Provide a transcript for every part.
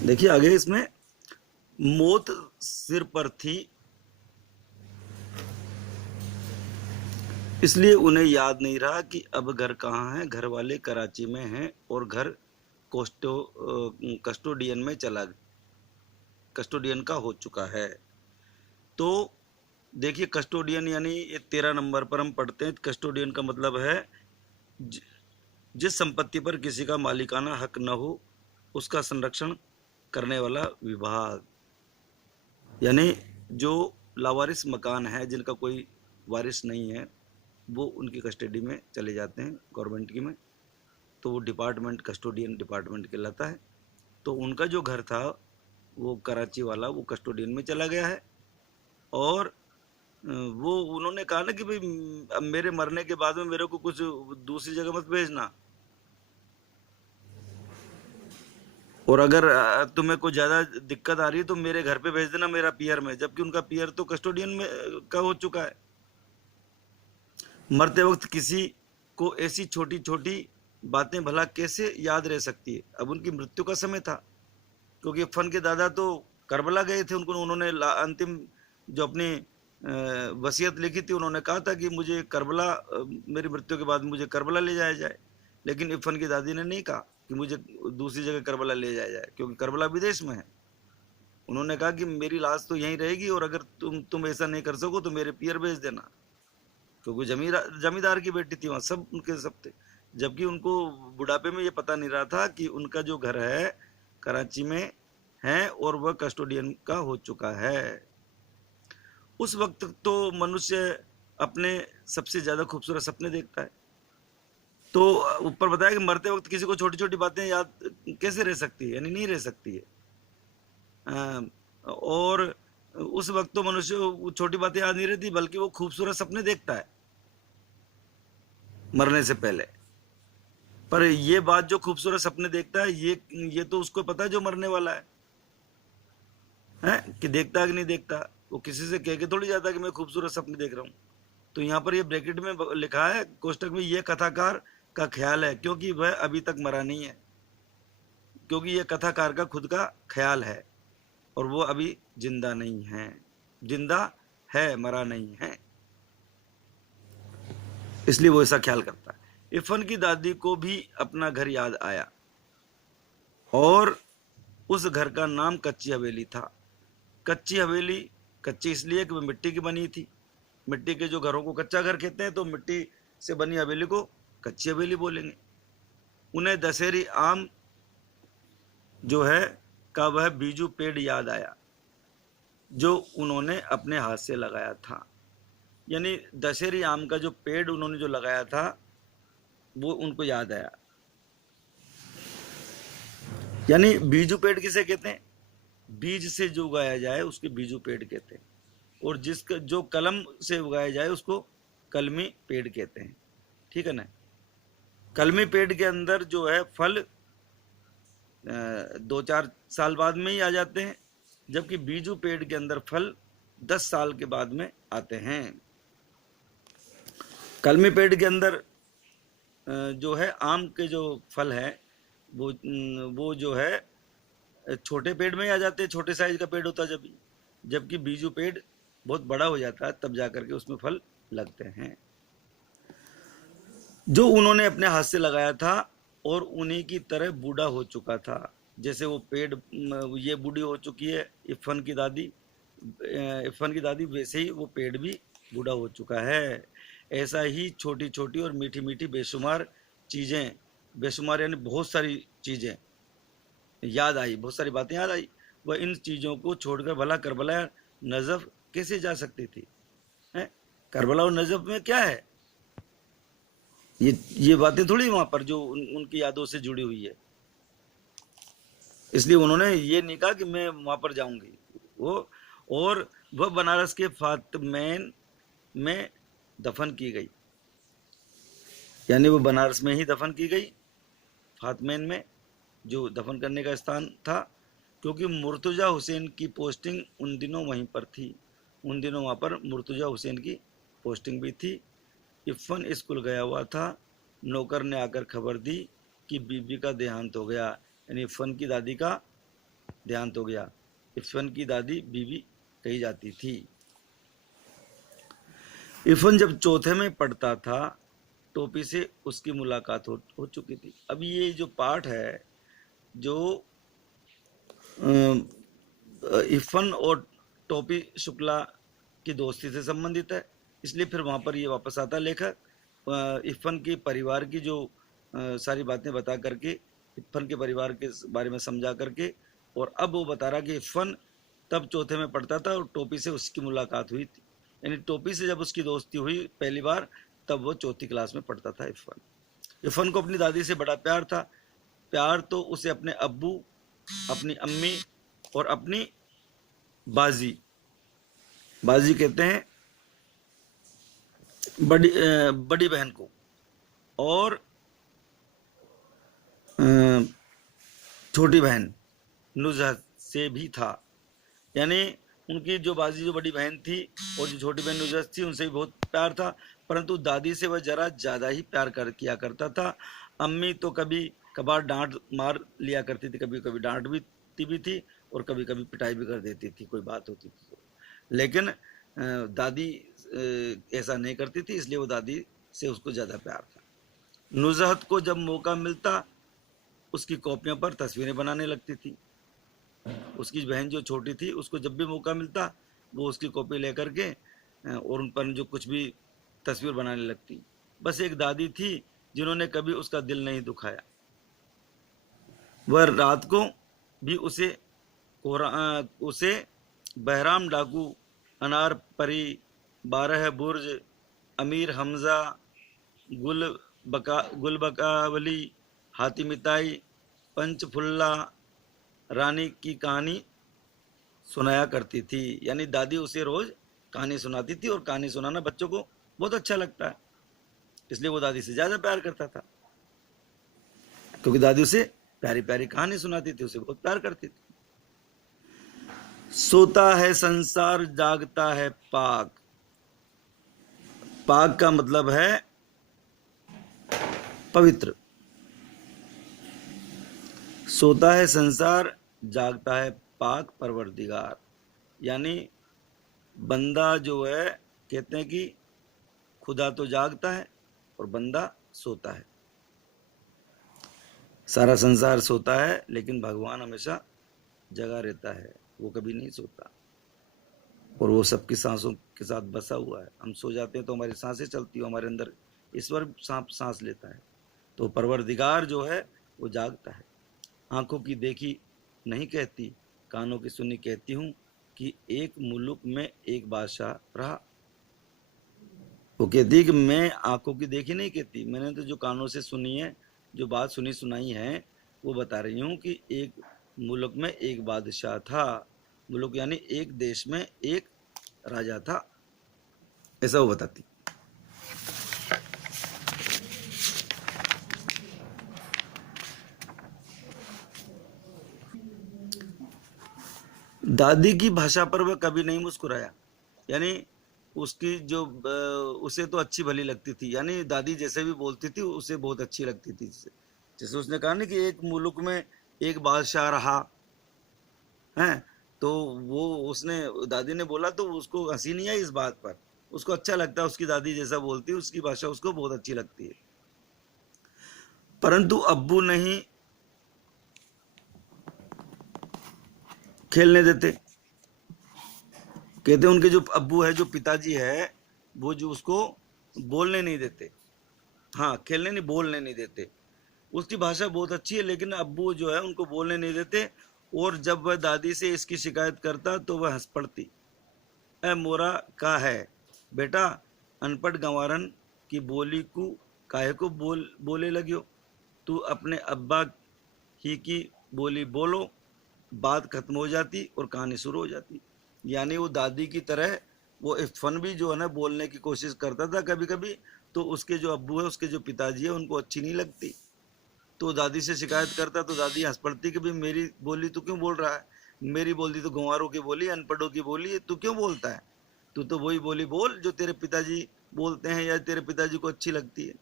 देखिए आगे इसमें, मौत सिर पर थी इसलिए उन्हें याद नहीं रहा कि अब घर कहाँ है। घर वाले कराची में हैं और घर कस्टोडियन में कस्टोडियन का हो चुका है। तो देखिए कस्टोडियन यानी ये 13 नंबर पर हम पढ़ते हैं। कस्टोडियन का मतलब है जिस संपत्ति पर किसी का मालिकाना हक न हो उसका संरक्षण करने वाला विभाग। यानी जो लावारिस मकान है, जिनका कोई वारिस नहीं है, वो उनकी कस्टडी में चले जाते हैं गवर्नमेंट की में, तो वो डिपार्टमेंट कस्टोडियन डिपार्टमेंट कहलाता है। तो उनका जो घर था वो कराची वाला, वो कस्टोडियन में चला गया है। और वो उन्होंने कहा ना कि भाई अब मेरे मरने के बाद में मेरे को कुछ दूसरी जगह मत भेजना, और अगर तुम्हें कोई ज़्यादा दिक्कत आ रही है तो मेरे घर पे भेज देना, मेरा पियर में। जबकि उनका पियर तो कस्टोडियन में का हो चुका है। मरते वक्त किसी को ऐसी छोटी छोटी बातें भला कैसे याद रह सकती है। अब उनकी मृत्यु का समय था, क्योंकि फन के दादा तो करबला गए थे। उन्होंने अंतिम जो अपनी वसीयत लिखी थी, उन्होंने कहा था कि मुझे करबला, मेरी मृत्यु के बाद मुझे करबला ले जाया जाए। लेकिन इरफान की दादी ने नहीं कहा कि मुझे दूसरी जगह करबला ले जाया जाए, क्योंकि करबला विदेश में है। उन्होंने कहा कि मेरी लाश तो यहीं रहेगी, और अगर तुम ऐसा नहीं कर सको तो मेरे पियर भेज देना, क्योंकि जमींदार की बेटी थी, वहाँ सब उनके सब थे। जबकि उनको बुढ़ापे में ये पता नहीं रहा था कि उनका जो घर है कराची में है और वह कस्टोडियन का हो चुका है। उस वक्त तो मनुष्य अपने सबसे ज्यादा खूबसूरत सपने देखता है। तो ऊपर बताया कि मरते वक्त किसी को छोटी छोटी बातें याद कैसे रह सकती है, यानी नहीं रह सकती है। और उस वक्त तो मनुष्य छोटी बातें याद नहीं रहती, बल्कि वो खूबसूरत सपने देखता है मरने से पहले। पर ये बात, जो खूबसूरत सपने देखता है, ये तो उसको पता है जो मरने वाला है कि देखता है कि नहीं देखता। वो किसी से कह के थोड़ी जाता कि मैं खूबसूरत सपने देख रहा हूँ। तो यहाँ पर ये ब्रैकेट में लिखा है कोष्टक में, ये कथाकार का ख्याल है, क्योंकि वह अभी तक मरा नहीं है। क्योंकि ये कथाकार का खुद का ख्याल है और वो अभी जिंदा नहीं है। जिंदा है, मरा नहीं है, इसलिए वो ऐसा ख्याल करता है। इरफान की दादी को भी अपना घर याद आया, और उस घर का नाम कच्ची हवेली था। कच्ची हवेली कच्ची इसलिए कि वो मिट्टी की बनी थी। मिट्टी के जो घरों को कच्चा घर कहते हैं, तो मिट्टी से बनी हवेली को कच्ची हवेली बोलेंगे। उन्हें दशहरी आम जो है का वह बीजू पेड़ याद आया जो उन्होंने अपने हाथ से लगाया था। यानी दशहरी आम का जो पेड़ उन्होंने जो लगाया था वो उनको याद आया। यानी बीजू पेड़ किसे कहते हैं? बीज से जो उगाया जाए उसके बीजू पेड़ कहते हैं, और जिसका जो कलम से उगाया जाए उसको कलमी पेड़ कहते हैं। ठीक है ना? कलमी पेड़ के अंदर जो है फल 2-4 साल बाद में ही आ जाते हैं, जबकि बीजू पेड़ के अंदर फल 10 साल के बाद में आते हैं। कलमी पेड़ के अंदर जो है आम के जो फल है वो जो है छोटे पेड़ में ही आ जाते हैं, छोटे साइज का पेड़ होता है जबकि बीजू पेड़ बहुत बड़ा हो जाता है, तब जाकर के उसमें फल लगते हैं। जो उन्होंने अपने हाथ से लगाया था और उन्हीं की तरह बूढ़ा हो चुका था। जैसे वो पेड़, ये बूढ़ी हो चुकी है इरफान की दादी, वैसे ही वो पेड़ भी बूढ़ा हो चुका है। ऐसा ही छोटी छोटी और मीठी मीठी बेशुमार चीज़ें, बेशुमार यानी बहुत सारी चीज़ें याद आई, बहुत सारी बातें याद आई। वह इन चीज़ों को छोड़कर भला करबला नजफ कैसे जा सकती थी? है? करबला और नजफ में क्या है? ये बातें थोड़ी वहां पर जो उनकी यादों से जुड़ी हुई है। इसलिए उन्होंने ये नहीं कहा कि मैं वहां पर जाऊंगी। वो और वह बनारस के फातमैन में दफन की गई। यानी वो बनारस में ही दफन की गई, फातमैन में, जो दफन करने का स्थान था, क्योंकि मुर्तजा हुसैन की पोस्टिंग उन दिनों वहीं पर थी। उन दिनों वहाँ पर मुर्तजा हुसैन की पोस्टिंग भी थी। इरफान स्कूल गया हुआ था। नौकर ने आकर खबर दी कि बीबी का देहांत हो गया। यानी इरफान की दादी का देहांत हो गया। इरफान की दादी बीबी कही जाती थी। इरफान जब चौथे में पढ़ता था टोपी से उसकी मुलाकात हो चुकी थी। अब ये जो पाठ है जो इरफान और टोपी शुक्ला की दोस्ती से संबंधित है, इसलिए फिर वहाँ पर ये वापस आता लेखक इरफान के परिवार की जो सारी बातें बता करके, इरफान के परिवार के बारे में समझा करके, और अब वो बता रहा कि इरफान तब चौथे में पढ़ता था और टोपी से उसकी मुलाकात हुई थी, यानी टोपी से जब उसकी दोस्ती हुई पहली बार तब वो चौथी क्लास में पढ़ता था इरफान। इरफान को अपनी दादी से बड़ा प्यार था। प्यार तो उसे अपने अब्बू, अपनी अम्मी और अपनी बाजी बाजी कहते हैं बड़ी बहन को, और छोटी बहन नुज़हत से भी था। यानी उनकी जो बाजी जो बड़ी बहन थी और जो छोटी बहन नुज़हत थी उनसे भी बहुत प्यार था, परंतु दादी से वह जरा ज़्यादा ही प्यार किया करता था। अम्मी तो कभी कभार डांट मार लिया करती थी, कभी कभी डांट भी थी और कभी कभी पिटाई भी कर देती थी, कोई बात होती थी। लेकिन दादी ऐसा नहीं करती थी, इसलिए वो दादी से उसको ज़्यादा प्यार था। नुज़हत को जब मौका मिलता उसकी कॉपियों पर तस्वीरें बनाने लगती थी। उसकी बहन जो छोटी थी उसको जब भी मौका मिलता वो उसकी कॉपी लेकर के और उन पर जो कुछ भी तस्वीर बनाने लगती। बस एक दादी थी जिन्होंने कभी उसका दिल नहीं दुखाया। वह रात को भी उसे बहराम डाकू, अनार परी, 12 बुर्ज, अमीर हमजा, गुलबकावली, हातिमिताई, पंचफुल्ला, रानी की कहानी सुनाया करती थी। यानी दादी उसे रोज कहानी सुनाती थी, और कहानी सुनाना बच्चों को बहुत अच्छा लगता है, इसलिए वो दादी से ज्यादा प्यार करता था, क्योंकि दादी उसे प्यारी प्यारी कहानी सुनाती थी, उसे बहुत प्यार करती थी। सोता है संसार, जागता है पाक। पाक का मतलब है पवित्र। सोता है संसार, जागता है पाक परवरदिगार। यानी बंदा जो है, कहते हैं कि खुदा तो जागता है और बंदा सोता है। सारा संसार सोता है लेकिन भगवान हमेशा जगा रहता है, वो कभी नहीं सोता, और वो सबकी सांसों के साथ बसा हुआ है। हम सो जाते हैं तो हमारी सांसें चलती हो, हमारे अंदर ईश्वर सांस लेता है। तो परवरदिगार जो है वो जागता है। आंखों की देखी नहीं कहती, कानों की सुनी कहती हूँ कि एक मुल्क में एक बादशाह रहा। वो कहती है कि मैं आंखों की देखी नहीं कहती, मैंने तो जो कानों से सुनी है, जो बात सुनी सुनाई है, वो बता रही हूँ कि एक मुल्क में एक बादशाह था। मुल्क यानी एक देश में एक राजा था, ऐसा वो बताती। दादी की भाषा पर वह कभी नहीं मुस्कुराया। यानी उसकी जो उसे तो अच्छी भली लगती थी, यानी दादी जैसे भी बोलती थी उसे बहुत अच्छी लगती थी। जैसे उसने कहा ना कि एक मुल्क में एक बादशाह रहा है, तो वो उसने दादी ने बोला तो उसको हंसी नहीं आई इस बात पर, उसको अच्छा लगता है, उसकी दादी जैसा बोलती है उसकी भाषा उसको बहुत अच्छी लगती है। परंतु अब्बू नहीं खेलने देते। कहते उनके जो अब्बू है, जो पिताजी है, वो जो उसको बोलने नहीं देते। हाँ, खेलने नहीं, बोलने नहीं देते। उसकी भाषा बहुत अच्छी है लेकिन अब्बू जो है उनको बोलने नहीं देते, और जब वह दादी से इसकी शिकायत करता तो वह हंस पड़ती। ए मोरा का है बेटा, अनपढ़ गंवारन की बोली को काहे को बोले लगियो, तू अपने अब्बा ही की बोली बोलो। बात खत्म हो जाती और कहानी शुरू हो जाती। यानी वो दादी की तरह वो इरफान भी जो है ना बोलने की कोशिश करता था कभी कभी, तो उसके जो अब्बू है, उसके जो पिताजी है, उनको अच्छी नहीं लगती, तो दादी से शिकायत करता तो दादी हंस पड़ती कि भाई मेरी बोली तू क्यों बोल रहा है, मेरी बोली तो गंवारों की बोली, अनपढ़ों की बोली है, तू क्यों बोलता है, तू तो वही बोली बोल जो तेरे पिताजी बोलते हैं या तेरे पिताजी को अच्छी लगती है।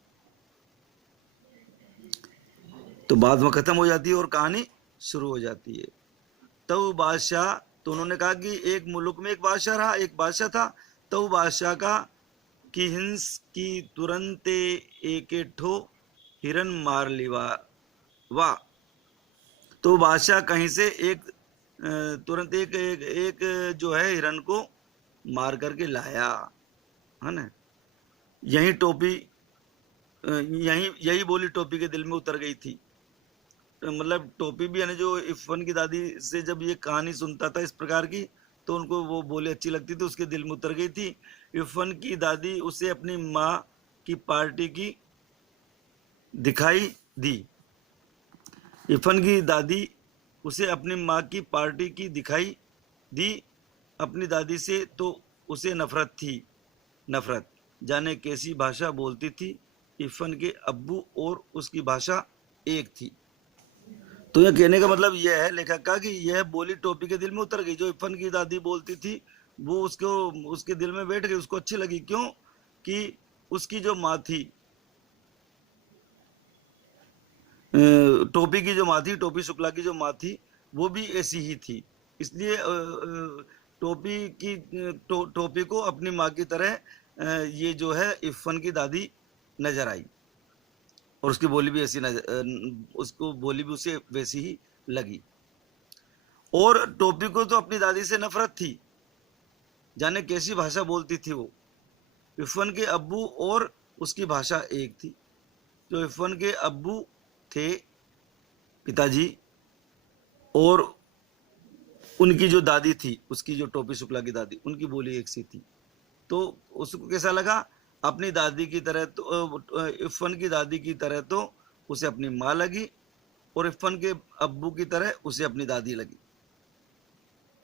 तो बात में खत्म हो जाती है और कहानी शुरू हो जाती है। तब बादशाह, तो उन्होंने कहा कि एक मुल्क में एक बादशाह रहा, एक बादशाह था। तब बादशाह का कि हिंस की तुरंत एक ठो हिरन मार लिवा, वाह। तो बादशाह कहीं से एक तुरंत एक जो है हिरन को मार करके लाया, है ना। यही टोपी यही बोली टोपी के दिल में उतर गई थी। मतलब टोपी भी है ना, जो इरफान की दादी से जब ये कहानी सुनता था इस प्रकार की, तो उनको वो बोली अच्छी लगती थी, उसके दिल में उतर गई थी। इरफान की दादी उसे अपनी माँ की पार्टी की दिखाई दी। इरफान की दादी उसे अपनी माँ की पार्टी की दिखाई दी। अपनी दादी से तो उसे नफरत थी, नफरत। जाने कैसी भाषा बोलती थी। इरफान के अब्बू और उसकी भाषा एक थी। तो यह कहने का मतलब यह है लेखक का कि यह बोली टोपी के दिल में उतर गई। जो इरफान की दादी बोलती थी वो उसको उसके दिल में बैठ गई, उसको अच्छी लगी। क्यों? कि उसकी जो माँ थी, टोपी की जो माँ थी, टोपी शुक्ला की जो माँ थी, वो भी ऐसी ही थी। इसलिए टोपी की टोपी को अपनी माँ की तरह ये जो है इरफान की दादी नजर आई, और उसकी बोली भी ऐसी उसको बोली भी उसे वैसी ही लगी। और टोपी को तो अपनी दादी से नफरत थी, जाने कैसी भाषा बोलती थी वो। इरफान के अब्बू और उसकी भाषा एक थी। जो इरफान के अब्बू थे, पिताजी, और उनकी जो दादी थी, उसकी जो टोपी शुक्ला की दादी, उनकी बोली एक सी थी। तो उसको कैसा लगा? अपनी दादी की तरह, तो इरफान की दादी की तरह तो उसे अपनी माँ लगी, और इरफान के अब्बू की तरह उसे अपनी दादी लगी,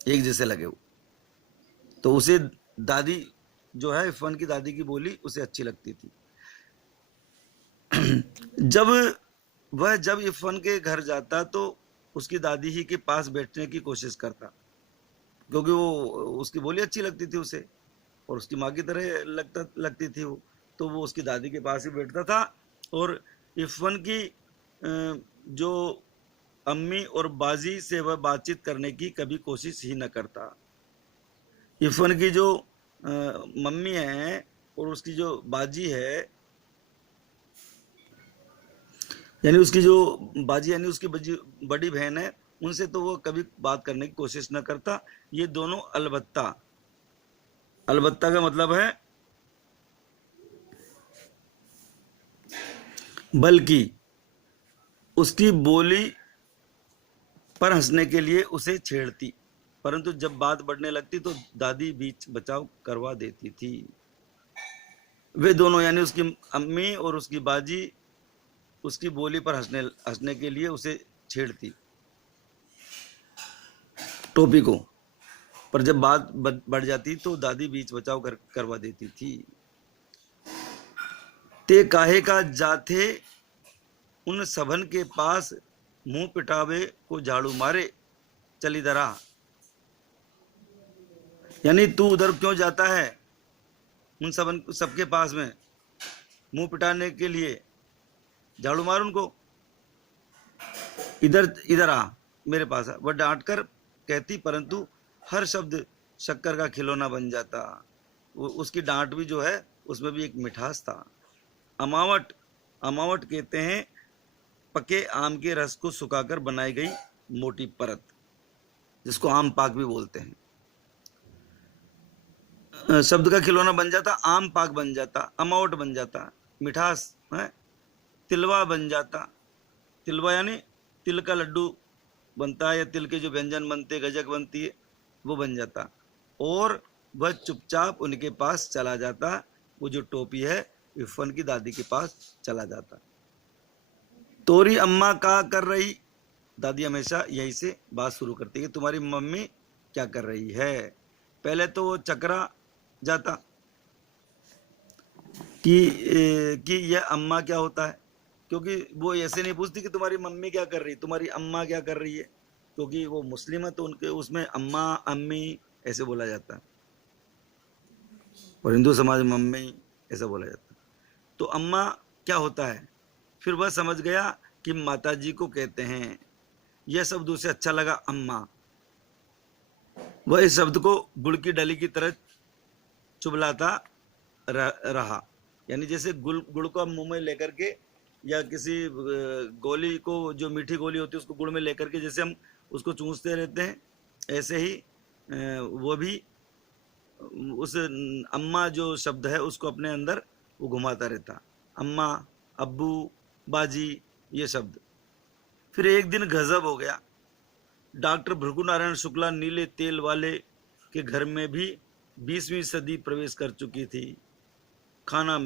एक जैसे लगे वो। तो उसे दादी जो है, इरफान की दादी की बोली उसे अच्छी लगती थी। जब इरफान के घर जाता तो उसकी दादी ही के पास बैठने की कोशिश करता, क्योंकि वो उसकी बोली अच्छी लगती थी उसे, और उसकी माँ की तरह लगती थी वो। तो वो उसकी दादी के पास ही बैठता था, और इरफान की जो अम्मी और बाजी से वह बातचीत करने की कभी कोशिश ही न करता। इरफान की जो मम्मी है और उसकी जो बाजी है, यानी उसकी जो बाजी यानी उसकी बड़ी बहन है, उनसे तो वो कभी बात करने की कोशिश न करता। ये दोनों अलबत्ता, अलबत्ता का मतलब है बल्कि, उसकी बोली पर हंसने के लिए उसे छेड़ती, परंतु जब बात बढ़ने लगती तो दादी बीच बचाव करवा देती थी। वे दोनों यानी उसकी अम्मी और उसकी बाजी उसकी बोली पर हंसने के लिए उसे छेड़ती, टोपी को। पर जब बात बढ़ जाती तो दादी बीच बचाव करवा देती थी। ते काहे का जाथे उन सबन के पास, मुंह पिटावे को झाड़ू मारे, चल इधर आ। यानी तू उधर क्यों जाता है उन सबके पास में, मुंह पिटाने के लिए, झाड़ू मार उनको, इधर इधर आ, मेरे पास आ। वह डांट कर कहती, परंतु हर शब्द शक्कर का खिलौना बन जाता। उसकी डांट भी जो है उसमें भी एक मिठास था। अमावट, अमावट कहते हैं पके आम के रस को सुखाकर बनाई गई मोटी परत, जिसको आम पाक भी बोलते हैं। शब्द का खिलौना बन जाता, आम पाक बन जाता, अमावट बन जाता, मिठास है, तिलवा बन जाता। तिलवा यानी तिल का लड्डू बनता है, या तिल के जो व्यंजन बनते, गजक बनती है, वो बन जाता। और वह चुपचाप उनके पास चला जाता, वो जो टोपी है इरफान की दादी के पास चला जाता। तोरी अम्मा का कर रही, दादी हमेशा यही से बात शुरू करती है कि तुम्हारी मम्मी क्या कर रही है। पहले तो वो चकरा जाता कि यह अम्मा क्या होता है, क्योंकि वो ऐसे नहीं पूछती कि तुम्हारी मम्मी क्या कर रही, तुम्हारी अम्मा क्या कर रही है, क्योंकि वो मुस्लिम है तो उनके उसमें अम्मा अम्मी ऐसे बोला जाता है, और हिंदू समाज में मम्मी ऐसा बोला जाता है। तो अम्मा क्या होता है? फिर वह समझ गया कि माताजी को कहते हैं। यह शब्द उसे अच्छा लगा, अम्मा। वह इस शब्द को गुड़ की डली की तरह चुबलाता रहा। यानी जैसे गुड़ को हम मुंह में लेकर के, या किसी गोली को, जो मीठी गोली होती है उसको गुड़ में लेकर के जैसे हम उसको चूसते रहते हैं, ऐसे ही वो भी उस अम्मा जो शब्द है उसको अपने अंदर वो घुमाता रहता। अम्मा, अब्बू, बाजी, ये शब्द। फिर एक दिन गजब हो गया। डॉक्टर भृगु नारायण शुक्ला नीले तेल वाले के घर में भी 20वीं सदी प्रवेश कर चुकी थी। खाना